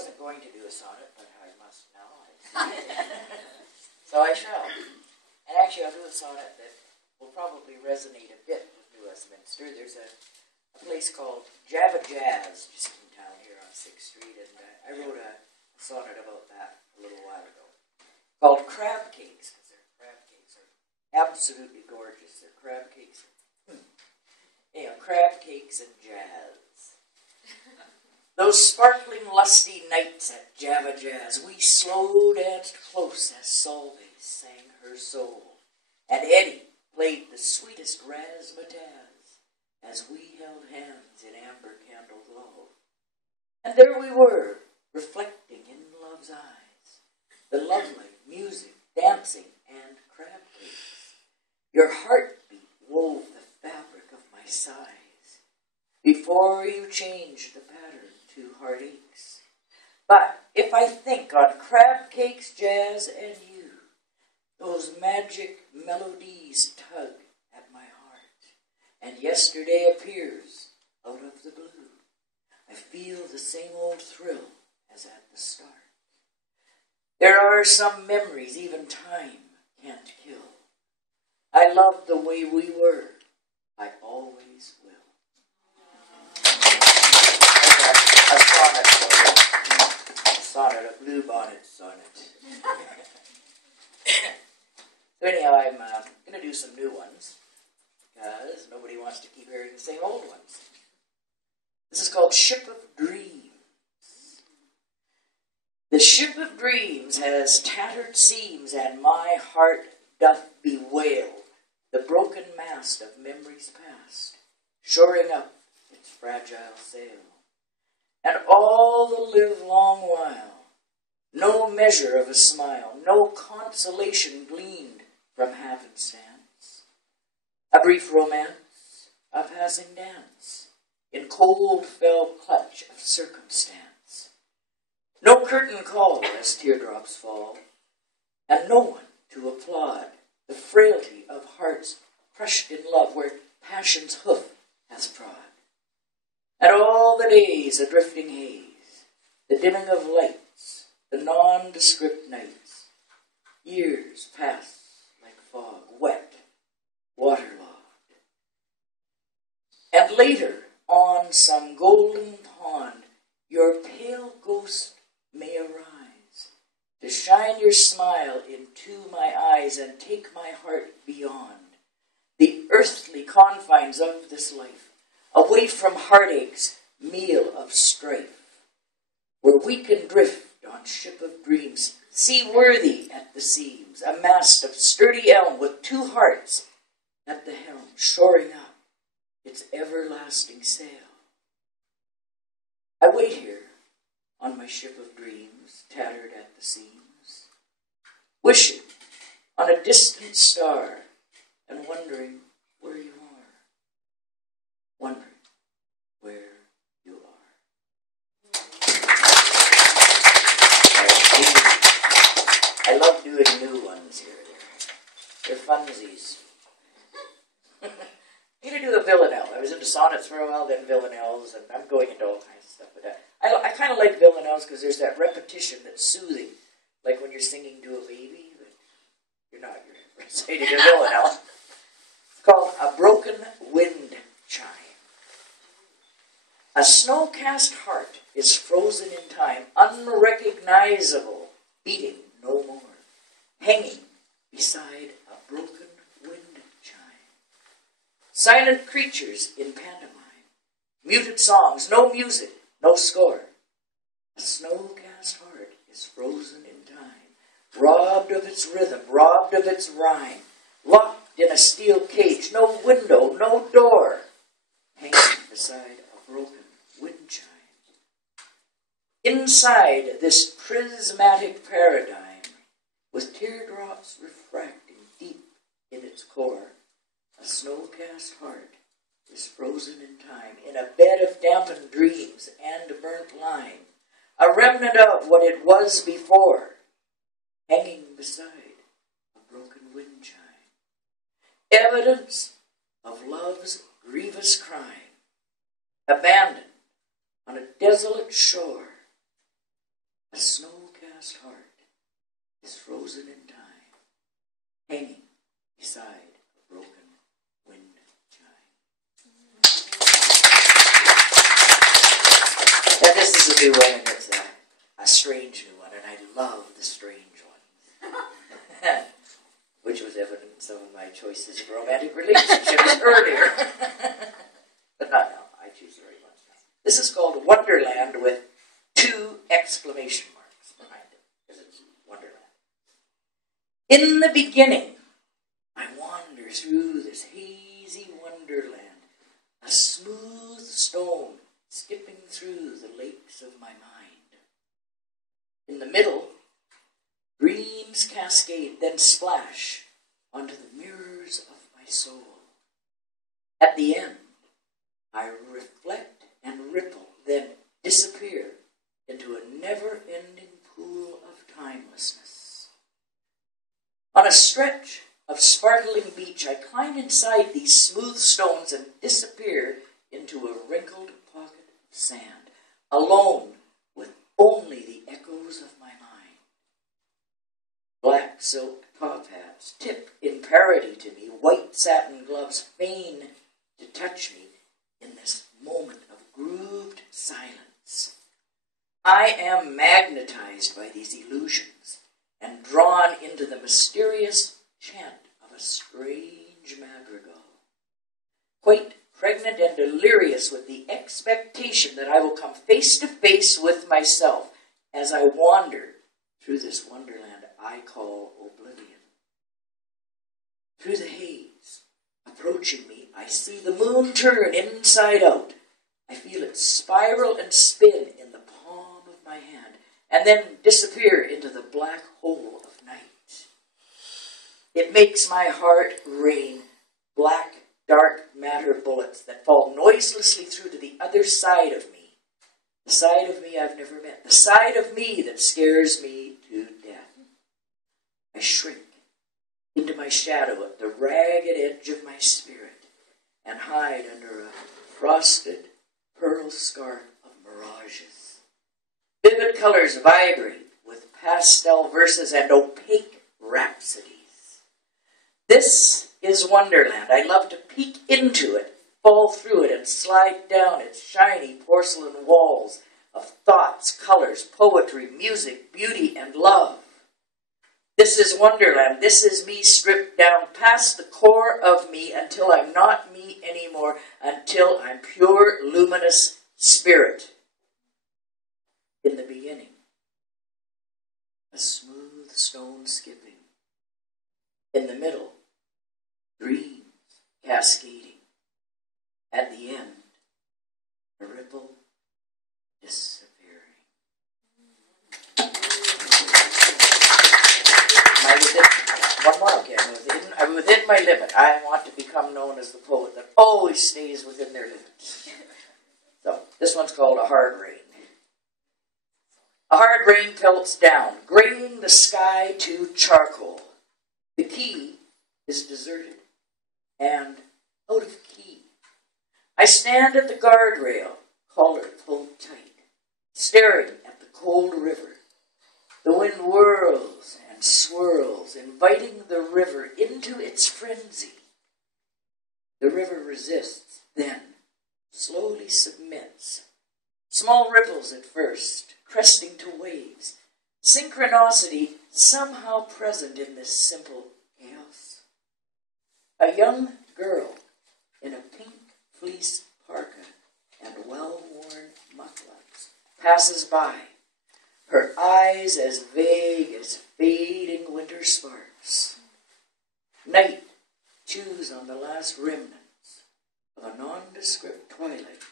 wasn't going to do a sonnet, but I must now. So I shall. And actually, I'll do a sonnet that will probably resonate a bit with New Westminster. There's a place called Java Jazz just in town here on 6th Street, and I wrote a sonnet about that a little while ago called Crab Cakes, because their crab cakes are absolutely gorgeous. They're crab cakes. Crab cakes and jazz. Those sparkling, lusty nights at Java Jazz, we slow danced close as Solveig sang her soul, and Eddie played the sweetest razzmatazz as we held hands in amber candle glow. And there we were, reflecting in love's eyes, the lovely music, dancing, and crab cakes. Your heartbeat wove the fabric of my sighs before you changed the pattern to heartaches. But if I think on crab cakes, jazz, and you, those magic melodies tug at my heart, and yesterday appears out of the blue. I feel the same old thrill as at the start. There are some memories even time can't kill. I love the way we were. I always will. A sonnet for you. A sonnet, a blue bonnet sonnet. So anyhow, I'm going to do some new ones, because nobody wants to keep hearing the same old ones. This is called Ship of Dreams. The ship of dreams has tattered seams, and my heart doth bewail the broken mast of memories past, shoring up its fragile sail. And all the livelong while, no measure of a smile, no consolation gleaned from happenstance. A brief romance, a passing dance, in cold fell clutch of circumstance. No curtain call as teardrops fall, and no one to applaud the frailty of hearts crushed in love where passion's hoof has trod. And all the days a drifting haze, the dimming of lights, the nondescript nights, years pass like fog, wet, waterlogged. And later, on some golden pond, your pale ghost may arise, to shine your smile into my eyes and take my heart beyond the earthly confines of this life, away from heartache's meal of strife, where we can drift on ship of dreams, seaworthy at the seams, a mast of sturdy elm with two hearts at the helm, shoring up its everlasting sail. I wait here on my ship of dreams, tattered at the seams, wishing on a distant star and wondering where you are. Wondering where you are. I love doing new ones here. They're funsies. I'm going to do a villanelle. I was into sonnets for a while, then villanelles, and I'm going into all kinds of stuff with that. I kind of like villanelles because there's that repetition that's soothing, like when you're singing to a baby, but you're not. You're reciting a villanelle. It's called A Broken Wind Chime. A snow-cast heart is frozen in time, unrecognizable, beating no more, hanging beside a broken wind chime. Silent creatures in pantomime, muted songs, no music, no score. A snow-cast heart is frozen in time, robbed of its rhythm, robbed of its rhyme, locked in a steel cage, no window, no door, hanging beside a broken wind chime. Inside this prismatic paradigm, with teardrops refracting deep in its core, a snow-cast heart is frozen in time, in a bed of dampened dreams and burnt lime, a remnant of what it was before, hanging beside a broken wind chime. Evidence of love's grievous crime, abandoned on a desolate shore, A snow-cast heart is frozen in time, hanging beside a broken wind chime. And this is a new one, and it's a strange new one, and I love the strange one, which was evident in some of my choices of romantic relationships earlier. But not now. I choose the right ones now. This is called Wonderland with 2 exclamation marks behind it, because it's Wonderland. In the beginning, I wander through this hazy wonderland, a smooth stone skipping through the lakes of my mind. In the middle, dreams cascade, then splash onto the mirrors of my soul. At the end, I reflect and ripple, then disappear into a never-ending pool of timelessness. On a stretch of sparkling beach, I climb inside these smooth stones and disappear into a wrinkled pocket of sand, alone with only the echoes of my mind. Black silk top hats tip in parody to me, white satin gloves feign to touch me in this moment of grooved silence. I am magnetized by these illusions and drawn into the mysterious chant of a strange madrigal, quite pregnant and delirious with the expectation that I will come face to face with myself as I wander through this wonderland I call oblivion. Through the haze, approaching me, I see the moon turn inside out. I feel it spiral and spin in the palm of my hand, and then disappear into the black hole of night. It makes my heart rain black, dark matter bullets that fall noiselessly through to the other side of me. The side of me I've never met. The side of me that scares me to death. I shrink into my shadow at the ragged edge of my spirit and hide under a frosted pearl scarf of mirages. Vivid colors vibrate with pastel verses and opaque rhapsodies. This is Wonderland. I love to peek into it, fall through it, and slide down its shiny porcelain walls of thoughts, colors, poetry, music, beauty, and love. This is Wonderland. This is me stripped down past the core of me until I'm not me anymore, until I'm pure, luminous spirit. In the beginning, a smooth stone skipping. In the middle, dreams cascading. At the end, a ripple disappearing. One more, okay. I'm within my limit. I want to become known as the poet that always stays within their limits. So, this one's called A Hard Rain. A hard rain pelts down, graying the sky to charcoal. The quay is deserted and out of key. I stand at the guardrail, collar pulled tight, staring at the cold river. The wind whirls and swirls, inviting the river into its frenzy. The river resists, then slowly submits. Small ripples at first, cresting to waves. Synchronicity somehow present in this simple chaos. A young girl in a pink fleece parka and well-worn mufflers passes by, her eyes as vague as fading winter sparks. Night chews on the last remnants of a nondescript twilight.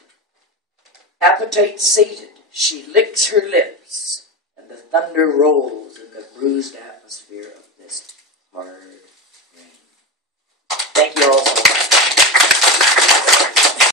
Appetite sated, she licks her lips, and the thunder rolls in the bruised atmosphere of this hard